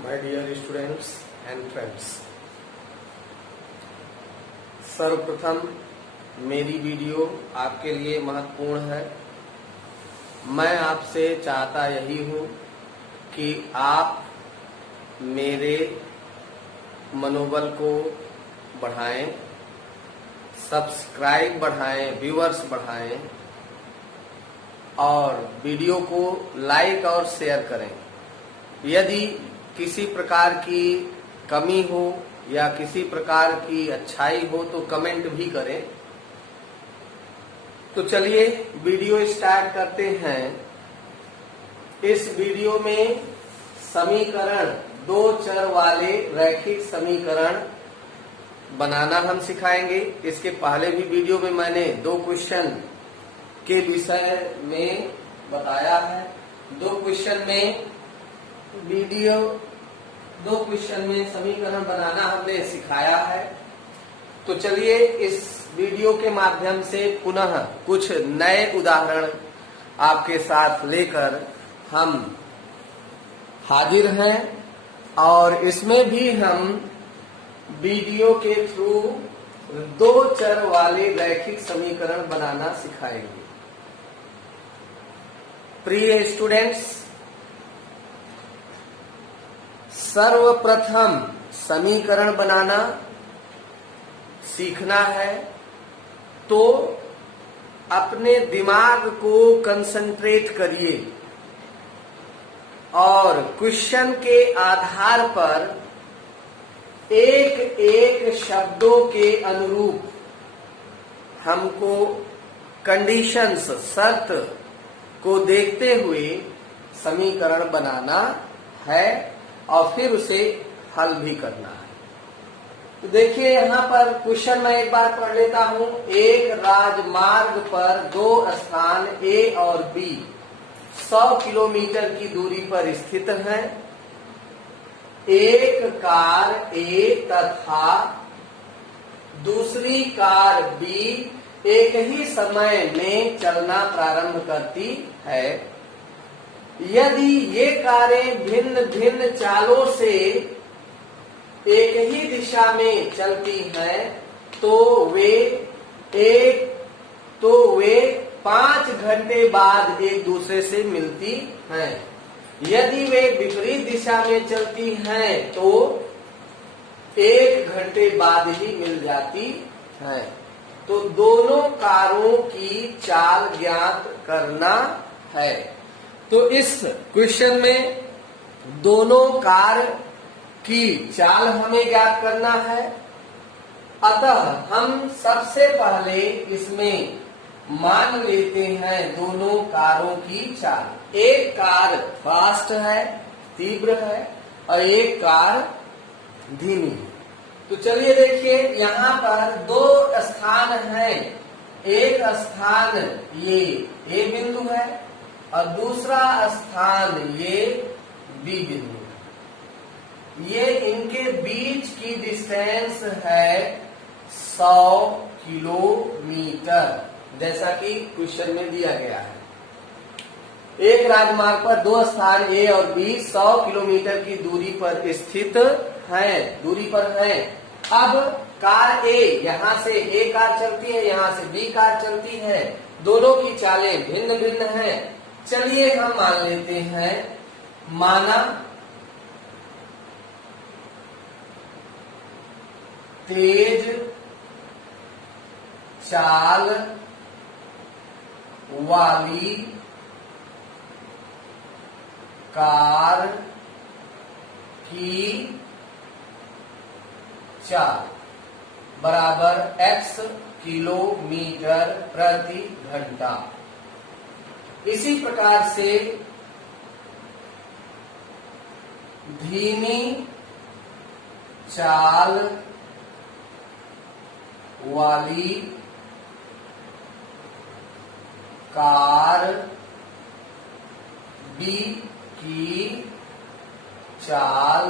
My dear students and friends, सर्वप्रथम मेरी video आपके लिए महत्वपूर्ण है। मैं आपसे चाहता यही हूँ कि आप मेरे मनोबल को बढ़ाएं, सब्सक्राइब बढ़ाएं, व्यूअर्स बढ़ाएं और वीडियो को लाइक और शेयर करें। यदि किसी प्रकार की कमी हो या किसी प्रकार की अच्छाई हो तो कमेंट भी करें। तो चलिए वीडियो स्टार्ट करते हैं। इस वीडियो में समीकरण, दो चर वाले रैखिक समीकरण बनाना हम सिखाएंगे। इसके पहले भी वीडियो में मैंने दो क्वेश्चन के विषय में बताया है। दो क्वेश्चन में समीकरण बनाना हमने सिखाया है। तो चलिए इस वीडियो के माध्यम से पुनः कुछ नए उदाहरण आपके साथ लेकर हम हाजिर हैं और इसमें भी हम वीडियो के थ्रू दो चर वाले रैखिक समीकरण बनाना सिखाएंगे। प्रिय स्टूडेंट्स, सर्वप्रथम समीकरण बनाना सीखना है तो अपने दिमाग को कंसंट्रेट करिए और क्वेश्चन के आधार पर एक एक शब्दों के अनुरूप हमको कंडीशंस, शर्त को देखते हुए समीकरण बनाना है और फिर उसे हल भी करना है। तो देखिए यहाँ पर क्वेश्चन मैं एक बार पढ़ लेता हूँ। एक राजमार्ग पर दो स्थान ए और बी 100 किलोमीटर की दूरी पर स्थित हैं। एक कार ए तथा दूसरी कार बी एक ही समय में चलना प्रारंभ करती है। यदि ये कारें भिन्न भिन्न चालों से एक ही दिशा में चलती हैं तो वे 5 घंटे बाद एक दूसरे से मिलती हैं। यदि वे विपरीत दिशा में चलती हैं तो 1 घंटे बाद ही मिल जाती हैं। तो दोनों कारों की चाल ज्ञात करना है। तो इस क्वेश्चन में दोनों कार की चाल हमें ज्ञात करना है। अतः हम सबसे पहले इसमें मान लेते हैं दोनों कारों की चाल। एक कार फास्ट है, तीव्र है और एक कार धीमी है। तो चलिए देखिए यहाँ पर दो स्थान हैं। एक स्थान ये ए बिंदु है और दूसरा स्थान ये बी बिंदु है। ये इनके बीच की डिस्टेंस है 100 किलोमीटर, जैसा कि क्वेश्चन में दिया गया है। एक राजमार्ग पर दो स्थान ए और बी 100 किलोमीटर की दूरी पर स्थित हैं। अब कार ए, यहाँ से ए कार चलती है, यहाँ से बी कार चलती है। दोनों की चालें भिन्न भिन्न हैं। चलिए हम मान लेते हैं, माना तेज चाल वाली कार की चाल बराबर x किलोमीटर प्रति घंटा। इसी प्रकार से धीमी चाल वाली कार बी की चाल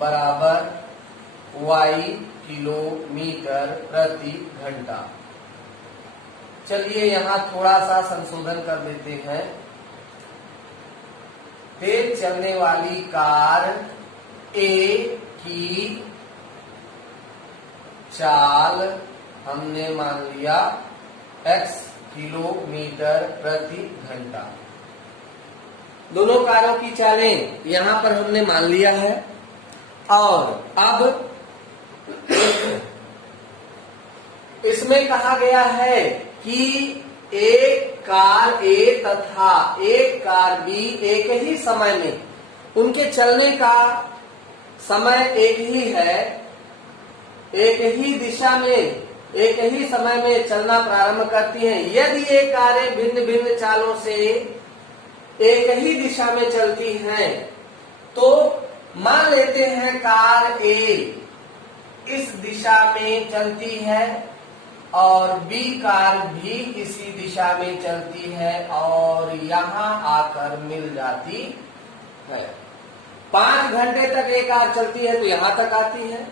बराबर y किलोमीटर प्रति घंटा। चलिए यहाँ थोड़ा सा संशोधन कर देते हैं। तेज चलने वाली कार ए की चाल हमने मान लिया x किलोमीटर प्रति घंटा। दोनों कारों की चालें यहां पर हमने मान लिया है। और अब इसमें कहा गया है कि एक कार A तथा एक कार B एक ही समय में, उनके चलने का समय एक ही है, एक ही दिशा में एक ही समय में चलना प्रारंभ करती हैं। यदि ये कारें भिन्न भिन्न चालों से एक ही दिशा में चलती हैं, तो मान लेते हैं कार A इस दिशा में चलती है और B कार भी इसी दिशा में चलती है और यहाँ आकर मिल जाती है। 5 घंटे तक एक कार चलती है तो यहाँ तक आती है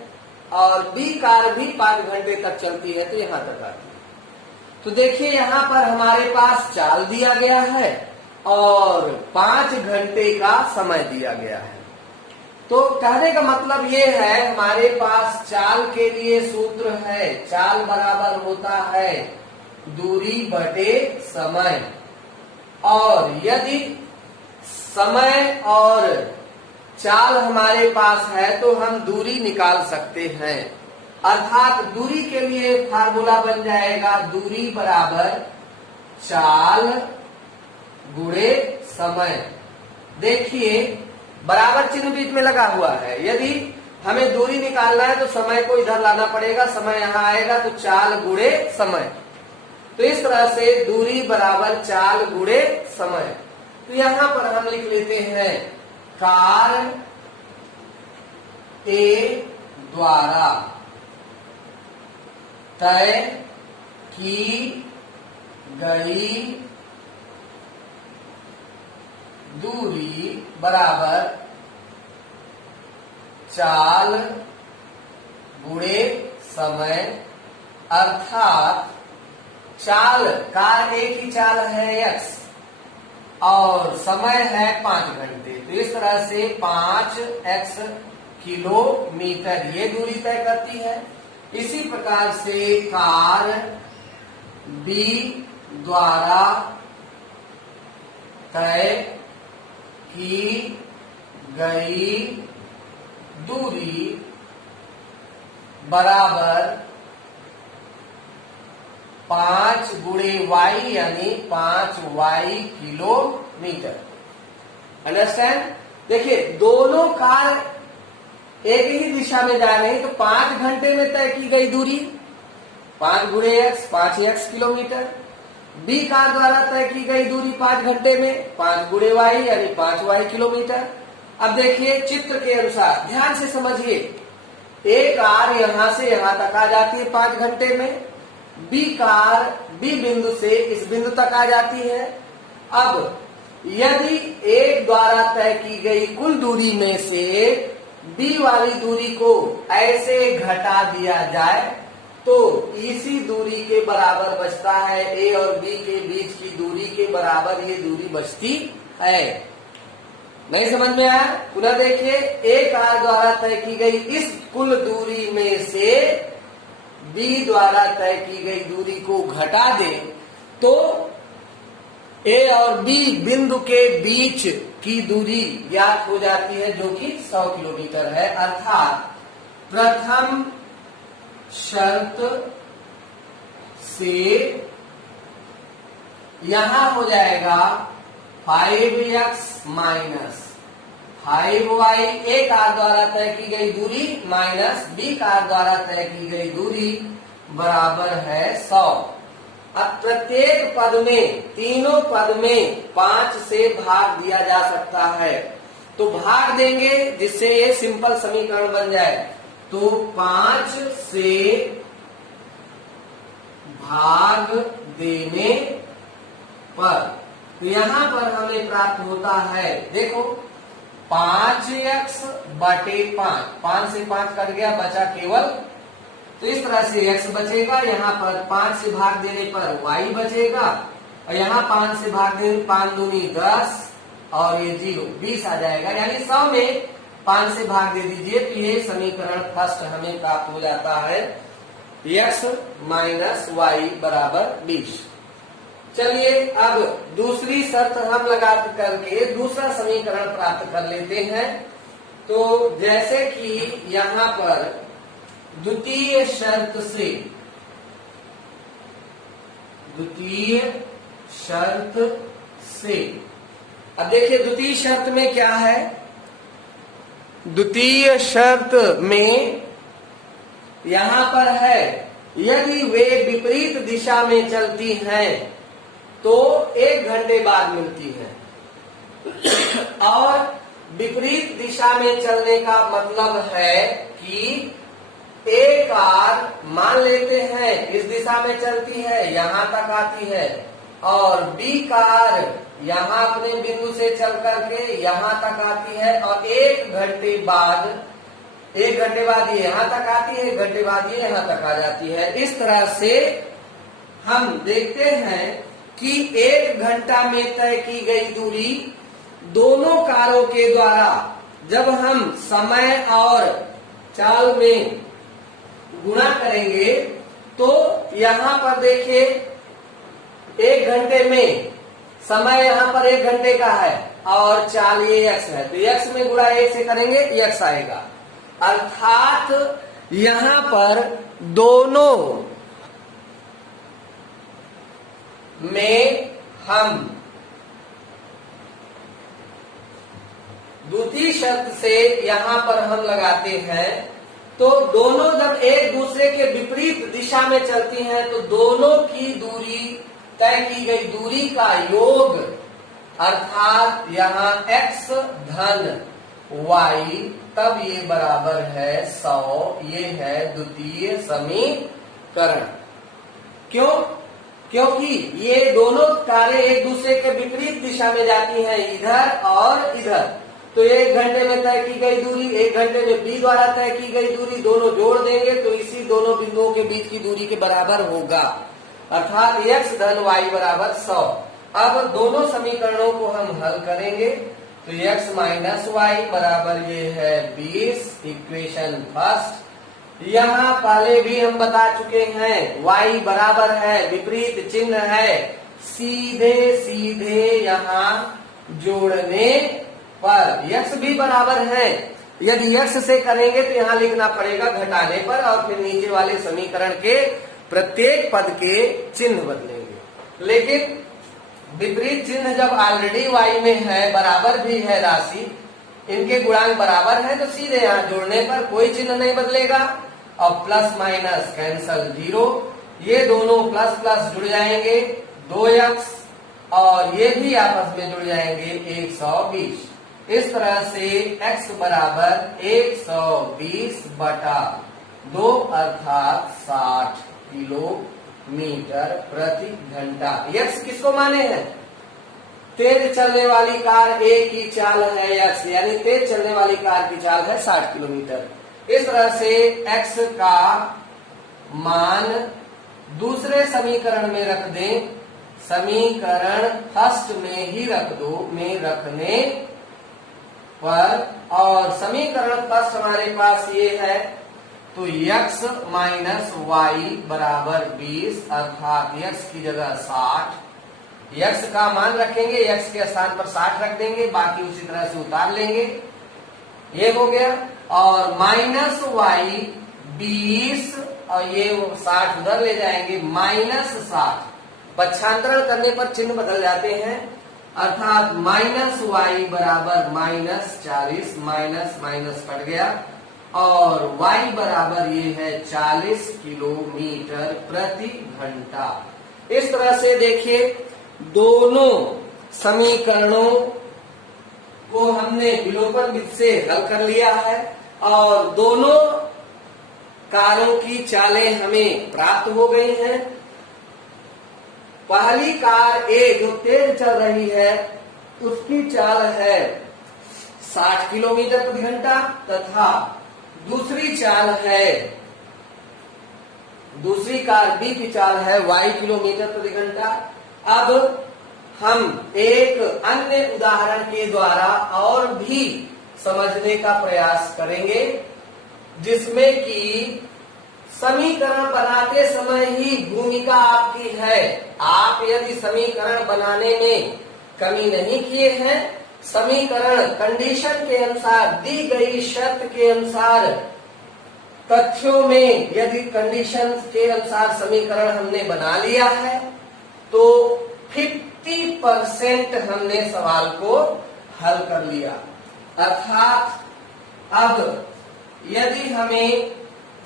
और B कार भी 5 घंटे तक चलती है तो यहाँ तक आती है। तो देखिए यहाँ पर हमारे पास चाल दिया गया है और 5 घंटे का समय दिया गया है। तो कहने का मतलब ये है, हमारे पास चाल के लिए सूत्र है, चाल बराबर होता है दूरी बटे समय। और यदि समय और चाल हमारे पास है तो हम दूरी निकाल सकते हैं। अर्थात दूरी के लिए फार्मूला बन जाएगा दूरी बराबर चाल गुणे समय। देखिए बराबर चिन्ह बीच में लगा हुआ है। यदि हमें दूरी निकालना है तो समय को इधर लाना पड़ेगा, समय यहाँ आएगा तो चाल गुणे समय। तो इस तरह से दूरी बराबर चाल गुणे समय। तो यहाँ पर हम लिख लेते हैं कार ए द्वारा तय की गई दूरी बराबर चाल गुणे समय। अर्थात चाल, कार एक ही चाल है x और समय है 5 घंटे, तो इस तरह से 5x किलोमीटर ये दूरी तय करती है। इसी प्रकार से कार B द्वारा तय की गई दूरी बराबर 5 गुणे y यानी 5y किलोमीटर। अंडरस्टैंड? देखिए दोनों कार एक ही दिशा में जा रहे हैं तो 5 घंटे में तय की गई दूरी 5 गुणे x 5x kilometre. B car द्वारा तय की गई दूरी 5 घंटे में 5 गुणे y यानी 5y किलोमीटर। अब देखिए चित्र के अनुसार ध्यान से समझिए, एक कार यहां से यहां तक आ जाती है 5 घंटे में, B कार B बिंदु से इस बिंदु तक आ जाती है। अब यदि एक द्वारा तय की गई कुल दूरी में से B वाली दूरी को ऐसे घटा दिया जाए तो इसी दूरी के बराबर बचता है, A और B के बीच की दूरी के बराबर ये दूरी बचती है। नहीं समझ में आया? पुनः देखिए, एक कार द्वारा तय की गई इस कुल दूरी में से B द्वारा तय की गई दूरी को घटा दे तो A और B बिंदु के बीच की दूरी ज्ञात हो जाती है जो कि 100 किलोमीटर है। अर्थात प्रथम शर्त से यहां हो जाएगा 5x माइनस 5y ए कार द्वारा तय की गई दूरी माइनस B कार द्वारा तय की गई दूरी बराबर है 100। अब प्रत्येक पद में, तीनों पद में 5 से भाग दिया जा सकता है, तो भाग देंगे जिससे ये सिंपल समीकरण बन जाए। तो 5 से भाग देने पर तो यहां पर हमें प्राप्त होता है, देखो 5x बटे 5 से 5 कट गया, बचा केवल, तो इस तरह से x बचेगा। यहाँ पर 5 से भाग देने पर y बचेगा और यहाँ 5 से भाग देने 5 दूनी 10 और ये 0, 20 आ जाएगा। यानी 100 में 5 से भाग दे दीजिए तो ये समीकरण फर्स्ट हमें प्राप्त हो जाता है x माइनस वाई बराबर 20। चलिए अब दूसरी शर्त हम लगा करके दूसरा समीकरण प्राप्त कर लेते हैं। तो जैसे कि यहाँ पर द्वितीय शर्त से अब देखिए द्वितीय शर्त में क्या है। द्वितीय शर्त में यहां पर है यदि वे विपरीत दिशा में चलती हैं तो 1 घंटे बाद मिलती हैं। और विपरीत दिशा में चलने का मतलब है कि एक कार मान लेते हैं इस दिशा में चलती है, यहां तक आती है, और बी कार यहां अपने बिंदु से चल करके यहां तक आती है, और 1 घंटे बाद ये यहां तक आती है, 1 घंटे बाद ये यहां तक आ जाती है। इस तरह से हम देखते हैं कि 1 घंटा में तय की गई दूरी दोनों कारों के द्वारा जब हम समय और चाल में गुणा करेंगे तो यहां पर देखिए 1 घंटे में समय यहां पर 1 घंटे का है और चाल ये x है, तो x में गुणा 1 से करेंगे x आएगा। अर्थात यहां पर दोनों में हम द्वितीय शर्त से यहां पर हम लगाते हैं तो दोनों जब एक दूसरे के विपरीत दिशा में चलती हैं तो दोनों की दूरी तय की गई दूरी का योग अर्थात यहाँ x धन y तब ये बराबर है 100। ये है द्वितीय समीकरण। क्यों? क्योंकि ये दोनों कारें एक दूसरे के विपरीत दिशा में जाती हैं, इधर और इधर। तो 1 घंटे में तय की गई दूरी 1 घंटे में बी द्वारा तय की गई दूरी दोनों जोड़ देंगे तो इसी दोनों बिंदुओं के बीच की दूरी के बराबर होगा, अर्थात x धन y बराबर 100। अब दोनों समीकरणों को हम हल करेंगे तो x माइनस वाई बराबर ये है 20, इक्वेशन फर्स्ट। यहाँ पहले भी हम बता चुके हैं y बराबर है, विपरीत चिन्ह है, सीधे सीधे यहाँ जोड़ने पर x भी बराबर है। यदि x से करेंगे तो यहाँ लिखना पड़ेगा घटाने पर और फिर नीचे वाले समीकरण के प्रत्येक पद के चिन्ह बदलेंगे। लेकिन विपरीत चिन्ह जब ऑलरेडी y में है, बराबर भी है राशि, इनके गुणांक बराबर है तो सीधे यहाँ जोड़ने पर कोई चिन्ह नहीं बदलेगा और प्लस माइनस कैंसल 0। ये दोनों प्लस प्लस जुड़ जाएंगे 2x और ये भी आपस में जुड़ जाएंगे 120। इस तरह से x बराबर 120 बटा 2 अर्थात 60 किलोमीटर प्रति घंटा। x किसको माने हैं? तेज चलने वाली कार A की चाल है x, यानी तेज चलने वाली कार की चाल है 60 किलोमीटर। इस तरह से x का मान दूसरे समीकरण में रख दें, समीकरण फर्स्ट में ही रख दो, में रखने पर, और समीकरण फर्स्ट हमारे पास ये है तो x माइनस वाई बराबर 20 अर्थात x की जगह 60। x का मान रखेंगे, x के स्थान पर 60 रख देंगे, बाकी उसी तरह से उतार लेंगे, ये हो गया। और माइनस वाई 20 और ये 60 उधर ले जाएंगे, माइनस 60 पक्षांतरण करने पर चिन्ह बदल जाते हैं, अर्थात माइनस वाई बराबर माइनस 40, माइनस माइनस कट गया और y बराबर ये है 40 किलोमीटर प्रति घंटा। इस तरह से देखिए दोनों समीकरणों को हमने विलोपन विधि से हल कर लिया है और दोनों कारों की चालें हमें प्राप्त हो गई हैं। पहली कार A जो तेज चल रही है उसकी चाल है 60 किलोमीटर प्रति घंटा तथा दूसरी कार B की चाल है y किलोमीटर प्रति घंटा। अब हम एक अन्य उदाहरण के द्वारा और भी समझने का प्रयास करेंगे, जिसमें कि समीकरण बनाते समय ही भूमिका आपकी है। आप यदि समीकरण बनाने में कमी नहीं किए हैं, समीकरण कंडीशन के अनुसार, दी गई शर्त के अनुसार, तथ्यों में यदि कंडीशन के अनुसार समीकरण हमने बना लिया है, तो 50% हमने सवाल को हल कर लिया। अर्थात अब यदि हमें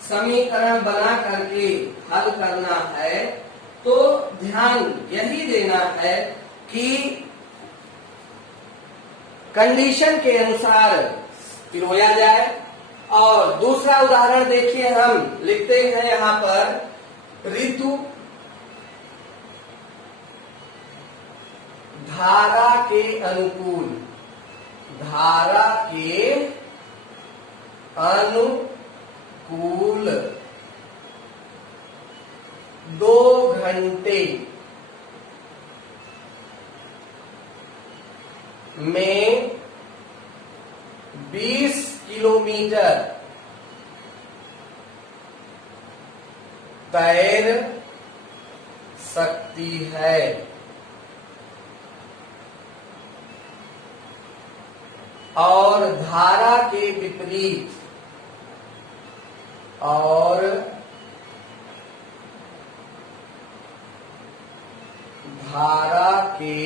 समीकरण बना करके हल करना है, तो ध्यान यही देना है कि कंडीशन के अनुसार पिरोया जाए। और दूसरा उदाहरण देखिए, हम लिखते हैं यहाँ पर ऋतु धारा के अनुकूल, धारा के अनुकूल 2 घंटे में 20 किलोमीटर तैर सकती है। और धारा के विपरीत, और धारा के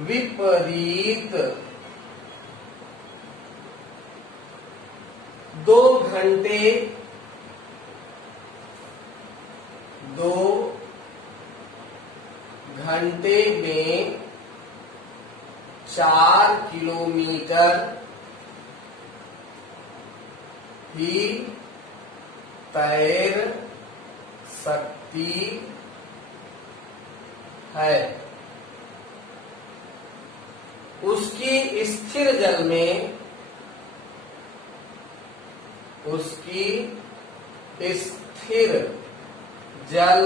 विपरीत 2 घंटे में 4 किलोमीटर ही तैर सकती है। उसकी स्थिर जल में, उसकी स्थिर जल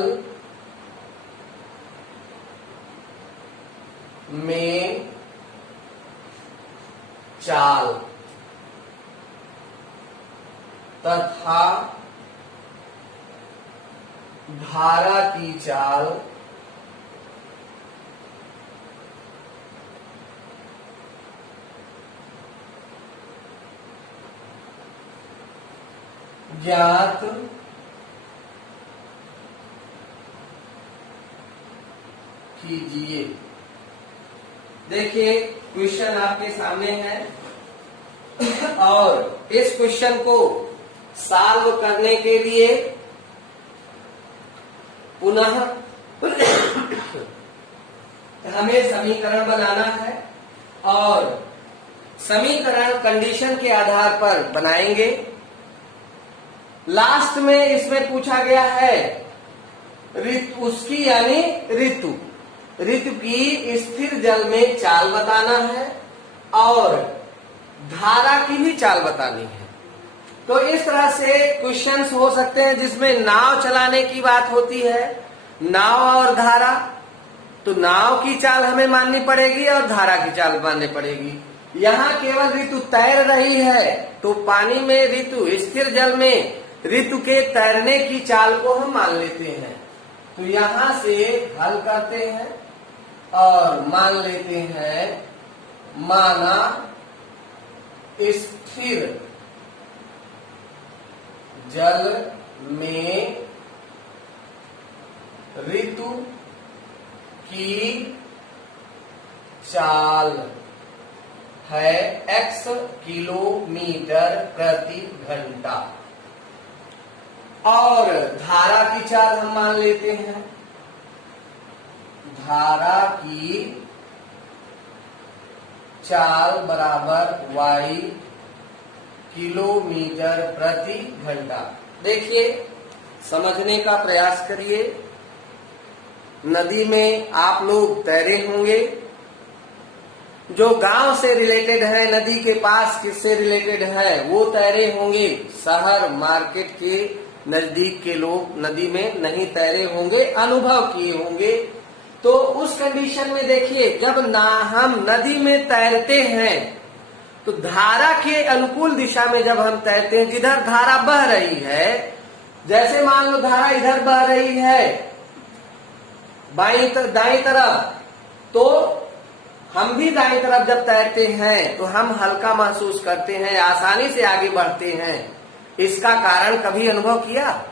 में चाल तथा धारा की चाल ज्ञात कीजिए। देखिए, क्वेश्चन आपके सामने है और इस क्वेश्चन को सॉल्व करने के लिए पुनः हमें समीकरण बनाना है और समीकरण कंडीशन के आधार पर बनाएंगे। लास्ट में इसमें पूछा गया है ऋतु, उसकी यानी ऋतु की स्थिर जल में चाल बताना है और धारा की भी चाल बतानी है। तो इस तरह से क्वेश्चंस हो सकते हैं जिसमें नाव चलाने की बात होती है, नाव और धारा। तो नाव की चाल हमें माननी पड़ेगी और धारा की चाल माननी पड़ेगी। यहाँ केवल ऋतु तैर रही है, तो पानी में ऋतु, स्थिर जल में ऋतु के तैरने की चाल को हम मान लेते हैं। तो यहां से हल करते हैं और मान लेते हैं, माना स्थिर जल में ऋतु की चाल है x किलोमीटर प्रति घंटा और धारा की चाल हम मान लेते हैं, धारा की चाल बराबर y किलोमीटर प्रति घंटा। देखिए, समझने का प्रयास करिए। नदी में आप लोग तैरे होंगे, जो गांव से रिलेटेड है, नदी के पास किससे रिलेटेड है वो तैरे होंगे। शहर मार्केट के नजदीक के लोग नदी में नहीं तैरे होंगे, अनुभव किए होंगे। तो उस कंडीशन में देखिए, जब ना हम नदी में तैरते हैं तो धारा के अनुकूल दिशा में जब हम तैरते हैं, जिधर धारा बह रही है, जैसे मान लो धारा इधर बह रही है दाईं तरफ, तो हम भी दाईं तरफ जब तैरते हैं तो हम हल्का महसूस करते हैं, आसानी से आगे बढ़ते हैं। इसका कारण कभी अनुभव किया?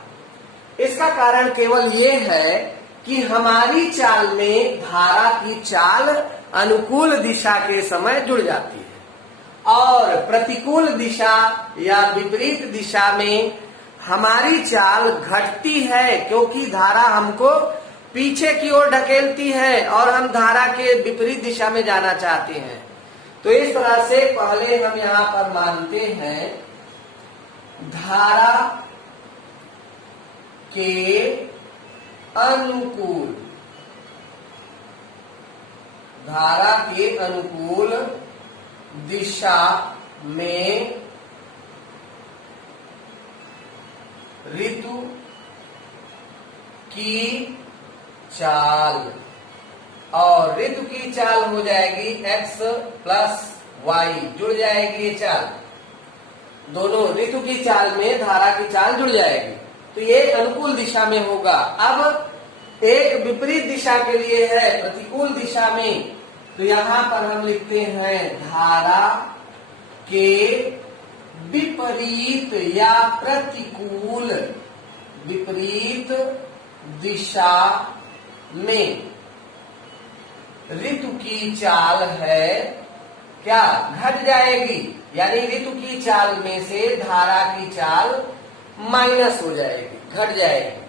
इसका कारण केवल ये है कि हमारी चाल में धारा की चाल अनुकूल दिशा के समय जुड़ जाती है और प्रतिकूल दिशा या विपरीत दिशा में हमारी चाल घटती है, क्योंकि धारा हमको पीछे की ओर ढकेलती है और हम धारा के विपरीत दिशा में जाना चाहते हैं। तो इस तरह से पहले हम यहाँ पर मानते हैं धारा के अनुकूल, धारा के अनुकूल दिशा में ऋतु की चाल, और ऋतु की चाल हो जाएगी x प्लस वाई, जुड़ जाएगी ये चाल, दोनों ऋतु की चाल में धारा की चाल जुड़ जाएगी। तो ये अनुकूल दिशा में होगा। अब एक विपरीत दिशा के लिए है, प्रतिकूल दिशा में, तो यहां पर हम लिखते हैं धारा के विपरीत या प्रतिकूल, विपरीत दिशा में ऋतु की चाल है क्या? घट जाएगी, यानी ऋतु की चाल में से धारा की चाल माइनस हो जाएगी, घट जाएगी।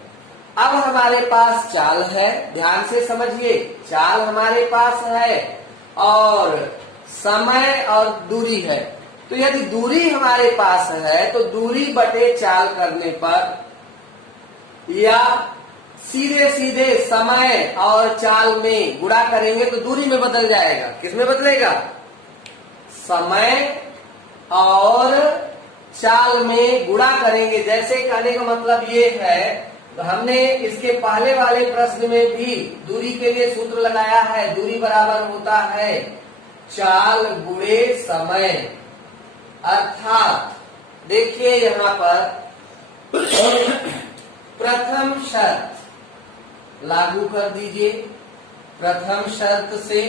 अब हमारे पास चाल है, ध्यान से समझिए, चाल हमारे पास है और समय और दूरी है। तो यदि दूरी हमारे पास है तो दूरी बटे चाल करने पर या सीधे सीधे समय और चाल में गुणा करेंगे तो दूरी में बदल जाएगा। किसमें बदलेगा? समय और चाल में गुणा करेंगे। जैसे कहने का मतलब ये है, तो हमने इसके पहले वाले प्रश्न में भी दूरी के लिए सूत्र लगाया है, दूरी बराबर होता है चाल गुणे समय। अर्थात देखिए यहाँ पर प्रथम शर्त लागू कर दीजिए। प्रथम शर्त से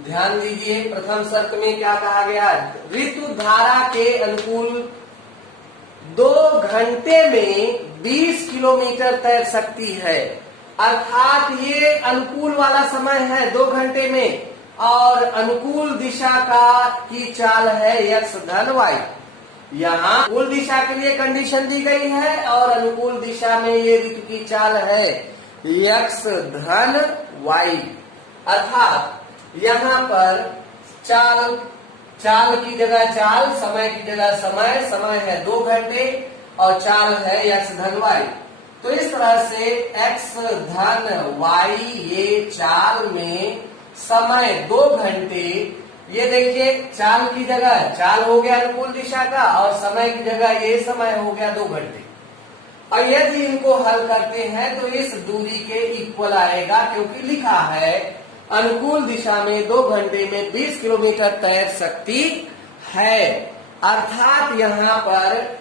ध्यान दीजिए, प्रथम शर्त में क्या कहा गया? ऋतु धारा के अनुकूल 2 घंटे में 20 किलोमीटर तैर सकती है। अर्थात ये अनुकूल वाला समय है 2 घंटे में, और अनुकूल दिशा की चाल है x धन y। यहाँ अनुकूल दिशा के लिए कंडीशन दी गई है और अनुकूल दिशा में ये ऋतु की चाल है x धन y। अर्थात यहाँ पर चाल की जगह चाल, समय की जगह समय, समय है 2 घंटे और चाल है x धन y। तो इस तरह से x धन y ये चाल में समय 2 घंटे, ये देखिए चाल की जगह चाल हो गया अनुकूल दिशा का और समय की जगह ये समय हो गया 2 घंटे। और यदि इनको हल करते हैं तो इस दूरी के इक्वल आएगा, क्योंकि लिखा है अनुकूल दिशा में 2 घंटे में 20 किलोमीटर तैर सकती है। अर्थात यहाँ पर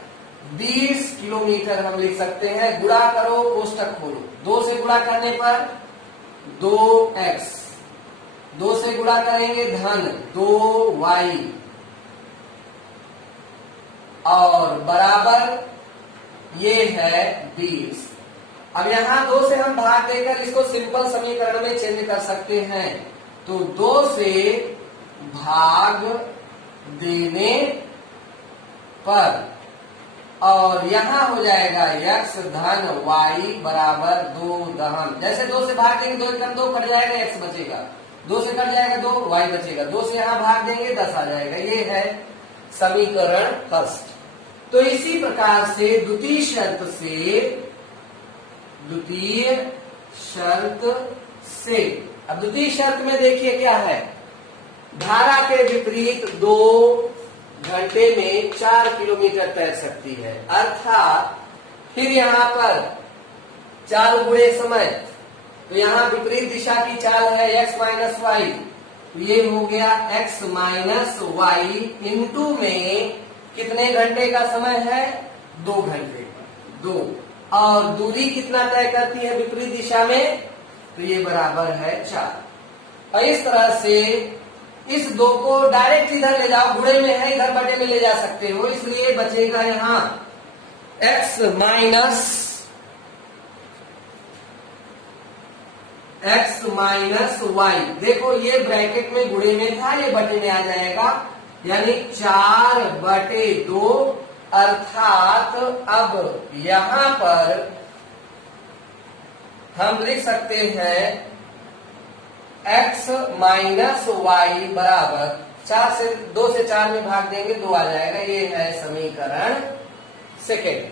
20 किलोमीटर हम लिख सकते हैं। गुणा करो, कोष्टक खोलो, 2 से गुणा करने पर 2x, 2 से गुणा करेंगे धन 2y और बराबर ये है 20। अब यहाँ 2 से हम भाग देकर इसको सिंपल समीकरण में चेंज कर सकते हैं। तो 2 से भाग देने पर और यहाँ हो जाएगा x धन y बराबर 2 दहन। जैसे 2 से भाग देंगे 2 एकम 2 कट जाएगा, x बचेगा, 2 से कट जाएगा 2, y बचेगा, 2 से यहाँ भाग देंगे 10 आ जाएगा। ये है समीकरण फर्स्ट। तो इसी प्रकार से द्वितीय शर्त से अब द्वितीय शर्त में देखिए क्या है, धारा के विपरीत 2 घंटे में 4 किलोमीटर तैर सकती है। अर्थात फिर यहाँ पर 4 गुणे समय तो यहाँ विपरीत दिशा की चाल है x माइनस वाई, तो ये हो गया x माइनस वाई इंटू में कितने घंटे का समय है, 2 घंटे का, 2, और दूरी कितना तय करती है विपरीत दिशा में, तो ये बराबर है 4। और इस तरह से इस 2 को डायरेक्ट इधर ले जाओ, गुणे में है इधर बटे में ले जा सकते हो, इसलिए बचेगा यहाँ x माइनस वाई। देखो ये ब्रैकेट में गुणे में था, ये बटे में आ जाएगा, यानी 4/2, अर्थात अब यहां पर हम लिख सकते हैं x माइनस वाई बराबर 2 से 4 में भाग देंगे 2 आ जाएगा। ये है समीकरण सेकेंड।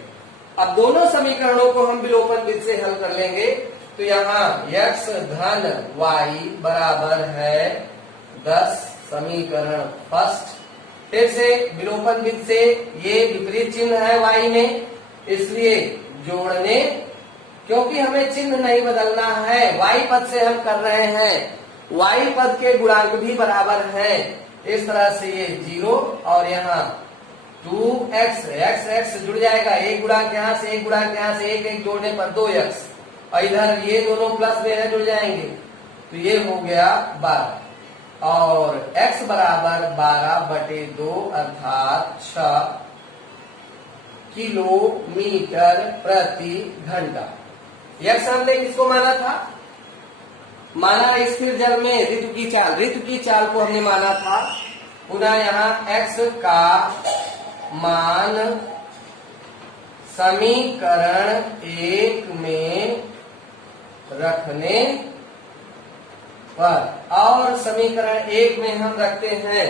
अब दोनों समीकरणों को हम विलोपन विधि से हल कर लेंगे, तो यहाँ x धन y बराबर है 10, समीकरण फर्स्ट। फिर से विलोपन विधि से, ये विपरीत चिन्ह है y में, इसलिए जोड़ने, क्योंकि हमें चिन्ह नहीं बदलना है, y पद से हम कर रहे हैं, y पद के गुणांक भी बराबर हैं, इस तरह से ये 0 और यहाँ 2x, x जुड़ जाएगा, एक गुणांक यहाँ से एक गुणांक यहाँ से, एक जोड़ने पर 2x, और इधर ये दोनों प्लस में है जुड़ जाएंगे, तो ये हो गया 12, और x बराबर 12/2 अर्थात 6 किलोमीटर प्रति घंटा। x हमने किसको माना था, माना स्थिर जल में ऋतु की चाल को हमने माना था। पुनः यहाँ x का मान समीकरण 1 में रखने पर, और समीकरण 1 में हम रखते हैं,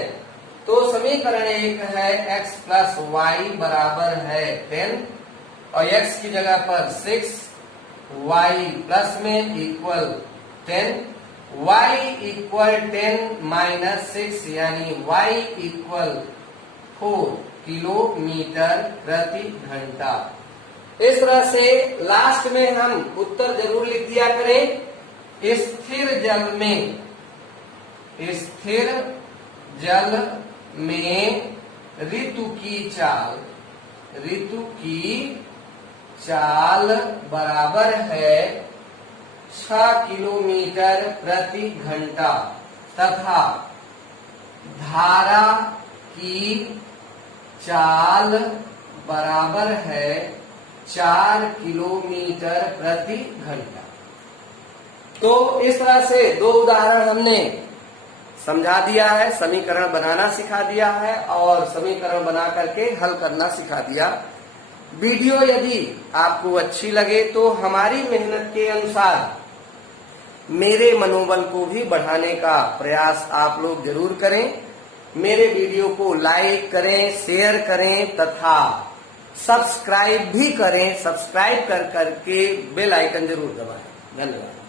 तो समीकरण 1 है x प्लस वाई बराबर है 10, और x की जगह पर 6, y प्लस में इक्वल 10, y इक्वल 10 माइनस 6, यानी y इक्वल 4 किलोमीटर प्रति घंटा। इस तरह से लास्ट में हम उत्तर जरूर लिख दिया करें। स्थिर जल में ऋतु की चाल बराबर है 6 किलोमीटर प्रति घंटा, तथा धारा की चाल बराबर है 4 किलोमीटर प्रति घंटा। तो इस तरह से 2 उदाहरण हमने समझा दिया है, समीकरण बनाना सिखा दिया है, और समीकरण बना करके हल करना सिखा दिया। वीडियो यदि आपको अच्छी लगे तो हमारी मेहनत के अनुसार मेरे मनोबल को भी बढ़ाने का प्रयास आप लोग जरूर करें। मेरे वीडियो को लाइक करें, शेयर करें तथा सब्सक्राइब भी करें। सब्सक्राइब कर करके बेल आइकन जरूर दबाएं। धन्यवाद।